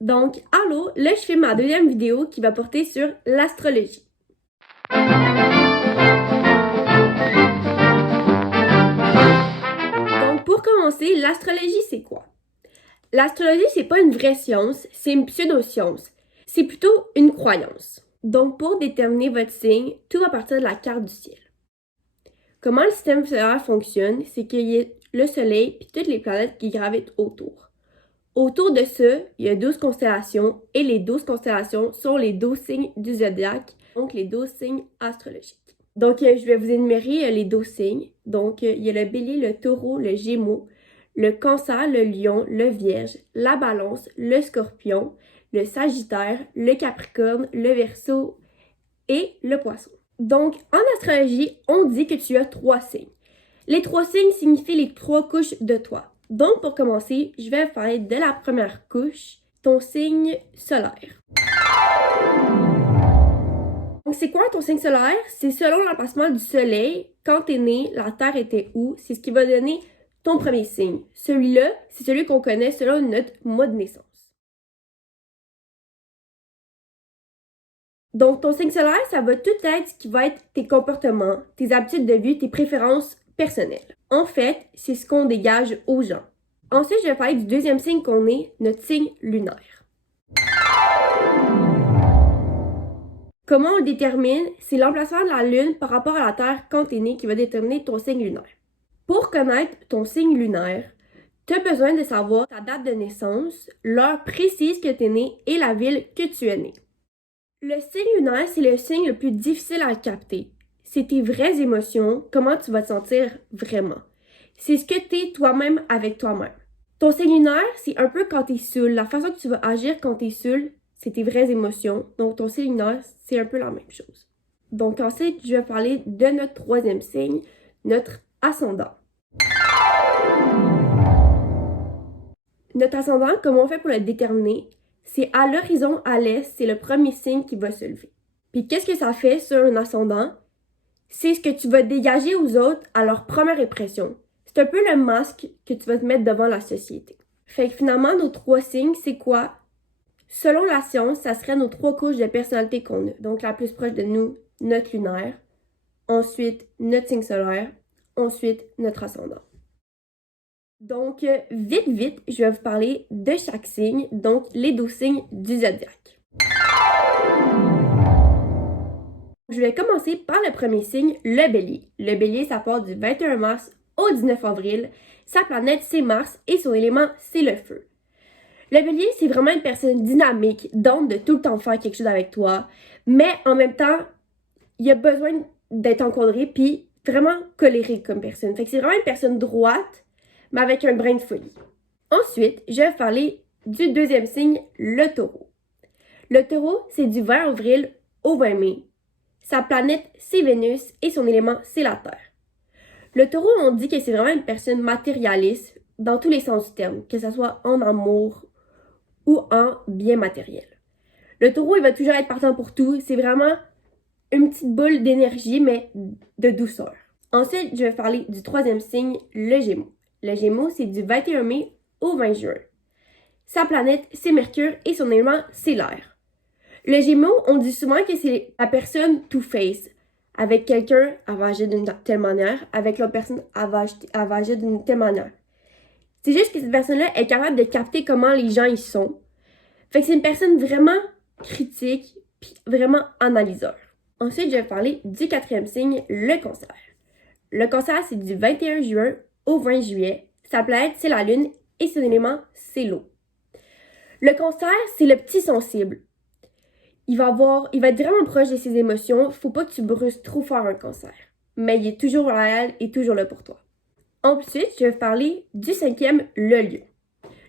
Donc, allô, là je fais ma deuxième vidéo qui va porter sur l'astrologie. Donc, pour commencer, l'astrologie c'est quoi? L'astrologie c'est pas une vraie science, c'est une pseudo-science. C'est plutôt une croyance. Donc, pour déterminer votre signe, tout va partir de la carte du ciel. Comment le système solaire fonctionne, c'est qu'il y a le soleil et toutes les planètes qui gravitent autour. Autour de ça, il y a 12 constellations et les 12 constellations sont les 12 signes du zodiaque, donc les 12 signes astrologiques. Donc, je vais vous énumérer les 12 signes. Donc, il y a le bélier, le taureau, le gémeaux, le cancer, le lion, le vierge, la balance, le scorpion, le sagittaire, le capricorne, le verseau et le poisson. Donc, en astrologie, on dit que tu as 3 signes. Les 3 signes signifient les 3 couches de toi. Donc, pour commencer, je vais parler de la première couche, ton signe solaire. Donc, c'est quoi ton signe solaire? C'est selon l'emplacement du soleil, quand t'es né, la Terre était où? C'est ce qui va donner ton premier signe. Celui-là, c'est celui qu'on connaît selon notre mois de naissance. Donc, ton signe solaire, ça va tout être ce qui va être tes comportements, tes habitudes de vie, tes préférences personnelles. En fait, c'est ce qu'on dégage aux gens. Ensuite, je vais parler du deuxième signe qu'on est, notre signe lunaire. Comment on le détermine? C'est l'emplacement de la Lune par rapport à la Terre quand t'es né qui va déterminer ton signe lunaire. Pour connaître ton signe lunaire, tu as besoin de savoir ta date de naissance, l'heure précise que tu es né et la ville que tu es né. Le signe lunaire, c'est le signe le plus difficile à capter. C'est tes vraies émotions, comment tu vas te sentir vraiment. C'est ce que tu es toi-même avec toi-même. Ton signe lunaire, c'est un peu quand tu es saoul. La façon que tu vas agir quand tu es saoul, c'est tes vraies émotions. Donc, ton signe lunaire, c'est un peu la même chose. Donc, ensuite, je vais parler de notre troisième signe, notre ascendant. Notre ascendant, comment on fait pour le déterminer? C'est à l'horizon à l'est, c'est le premier signe qui va se lever. Puis qu'est-ce que ça fait sur un ascendant? C'est ce que tu vas dégager aux autres à leur première impression. C'est un peu le masque que tu vas te mettre devant la société. Fait que finalement, nos 3 signes, c'est quoi? Selon la science, ça serait nos 3 couches de personnalité qu'on a. Donc la plus proche de nous, notre lunaire. Ensuite, notre signe solaire. Ensuite, notre ascendant. Donc, vite, je vais vous parler de chaque signe, donc les 12 signes du zodiaque. Je vais commencer par le premier signe, le bélier. Le bélier, ça part du 21 mars au 19 avril. Sa planète, c'est Mars et son élément, c'est le feu. Le bélier, c'est vraiment une personne dynamique, donc de tout le temps faire quelque chose avec toi, mais en même temps, il a besoin d'être encadré puis vraiment colérique comme personne. Fait que c'est vraiment une personne droite, mais avec un brin de folie. Ensuite, je vais parler du deuxième signe, le taureau. Le taureau, c'est du 20 avril au 20 mai. Sa planète, c'est Vénus et son élément, c'est la Terre. Le taureau, on dit que c'est vraiment une personne matérialiste dans tous les sens du terme, que ce soit en amour ou en bien matériel. Le taureau, il va toujours être partant pour tout. C'est vraiment une petite boule d'énergie, mais de douceur. Ensuite, je vais parler du troisième signe, le Gémeaux. Le Gémeaux, c'est du 21 mai au 20 juin. Sa planète, c'est Mercure et son élément, c'est l'air. Le Gémeaux, on dit souvent que c'est la personne two-face. Avec quelqu'un, elle va agir d'une telle manière. Avec l'autre personne, elle va agir d'une telle manière. C'est juste que cette personne-là est capable de capter comment les gens y sont. Fait que c'est une personne vraiment critique puis vraiment analyseur. Ensuite, je vais parler du quatrième signe, le cancer. Le cancer, c'est du 21 juin au 20 juillet. Sa planète, c'est la lune et son élément, c'est l'eau. Le cancer, c'est le petit sensible. Il va être vraiment proche de ses émotions. Faut pas que tu brusques trop fort un cancer. Mais il est toujours réel et toujours là pour toi. Ensuite, je vais parler du cinquième, le lion.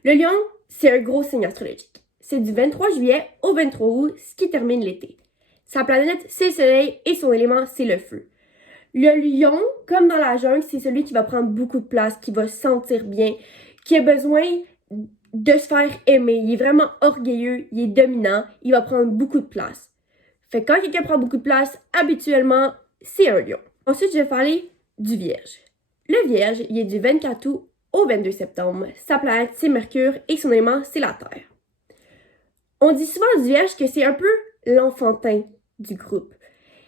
Le lion, c'est un gros signe astrologique. C'est du 23 juillet au 23 août, ce qui termine l'été. Sa planète, c'est le soleil et son élément, c'est le feu. Le lion, comme dans la jungle, c'est celui qui va prendre beaucoup de place, qui va se sentir bien, qui a besoin de se faire aimer. Il est vraiment orgueilleux, il est dominant, il va prendre beaucoup de place. Fait que quand quelqu'un prend beaucoup de place, habituellement, c'est un lion. Ensuite, je vais parler du vierge. Le vierge, il est du 24 août au 22 septembre. Sa planète, c'est Mercure et son élément, c'est la Terre. On dit souvent du Vierge que c'est un peu l'enfantin du groupe.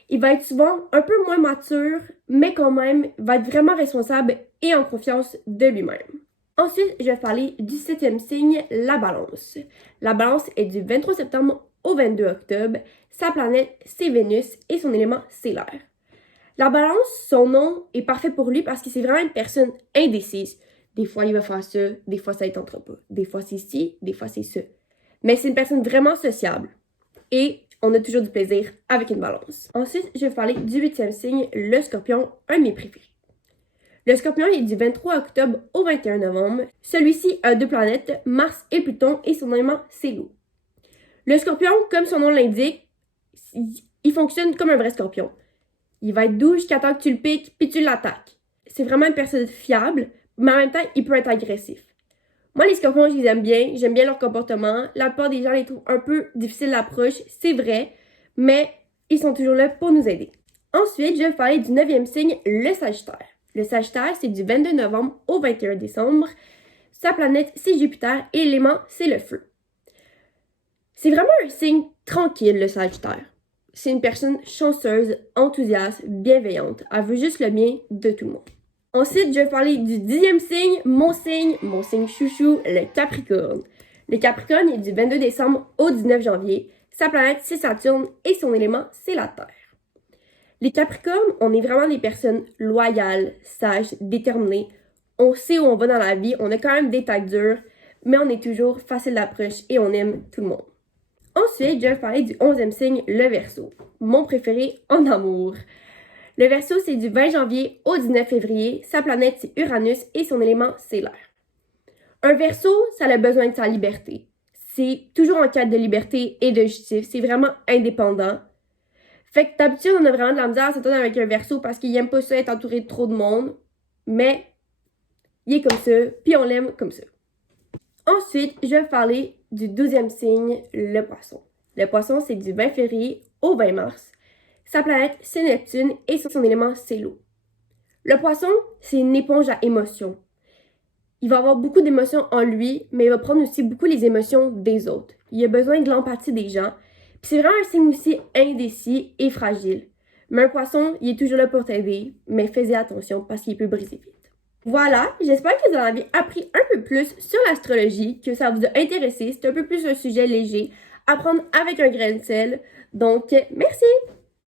Il va être souvent un peu moins mature, mais quand même va être vraiment responsable et en confiance de lui-même. Ensuite, je vais parler du 7e signe, la Balance. La Balance est du 23 septembre au 22 octobre. Sa planète, c'est Vénus et son élément, c'est l'air. La Balance, son nom est parfait pour lui parce que c'est vraiment une personne indécise. Des fois, il va faire ça, des fois, ça ne tentera pas. Des fois, c'est ci, des fois, c'est ça. Mais c'est une personne vraiment sociable. Et on a toujours du plaisir avec une Balance. Ensuite, je vais parler du 8e signe, le Scorpion, un de mes préférés. Le Scorpion est du 23 octobre au 21 novembre. Celui-ci a 2 planètes, Mars et Pluton, et son élément, c'est l'eau. Le Scorpion, comme son nom l'indique, il fonctionne comme un vrai Scorpion. Il va être doux jusqu'à temps que tu le piques, puis tu l'attaques. C'est vraiment une personne fiable, mais en même temps, il peut être agressif. Moi, les Scorpions, je les aime bien. J'aime bien leur comportement. La plupart des gens les trouvent un peu difficiles d'approche, c'est vrai, mais ils sont toujours là pour nous aider. Ensuite, je vais parler du 9e signe, le Sagittaire. Le Sagittaire, c'est du 22 novembre au 21 décembre. Sa planète, c'est Jupiter et l'élément, c'est le feu. C'est vraiment un signe tranquille, le Sagittaire. C'est une personne chanceuse, enthousiaste, bienveillante. Elle veut juste le bien de tout le monde. Ensuite, je vais parler du 10e signe, mon signe chouchou, le Capricorne. Le Capricorne est du 22 décembre au 19 janvier. Sa planète, c'est Saturne et son élément, c'est la Terre. Les Capricornes, on est vraiment des personnes loyales, sages, déterminées. On sait où on va dans la vie, on a quand même des tacs durs, mais on est toujours facile d'approche et on aime tout le monde. Ensuite, je vais parler du 11e signe, le Verseau, mon préféré en amour. Le Verseau, c'est du 20 janvier au 19 février. Sa planète, c'est Uranus et son élément, c'est l'air. Un Verseau, ça a besoin de sa liberté. C'est toujours en quête de liberté et de justice. C'est vraiment indépendant. Fait que d'habitude, on a vraiment de la misère à s'entendre avec un Verseau parce qu'il aime pas ça être entouré de trop de monde. Mais il est comme ça, puis on l'aime comme ça. Ensuite, je vais parler du 12e signe, le Poisson. Le Poisson, c'est du 20 février au 20 mars. Sa planète, c'est Neptune et son élément, c'est l'eau. Le Poisson, c'est une éponge à émotions. Il va avoir beaucoup d'émotions en lui, mais il va prendre aussi beaucoup les émotions des autres. Il a besoin de l'empathie des gens. Puis c'est vraiment un signe aussi indécis et fragile. Mais un Poisson, il est toujours là pour t'aider, mais fais-y attention parce qu'il peut briser vite. Voilà, j'espère que vous en avez appris un peu plus sur l'astrologie, que ça vous a intéressé. C'est un peu plus un sujet léger à prendre avec un grain de sel. Donc, merci!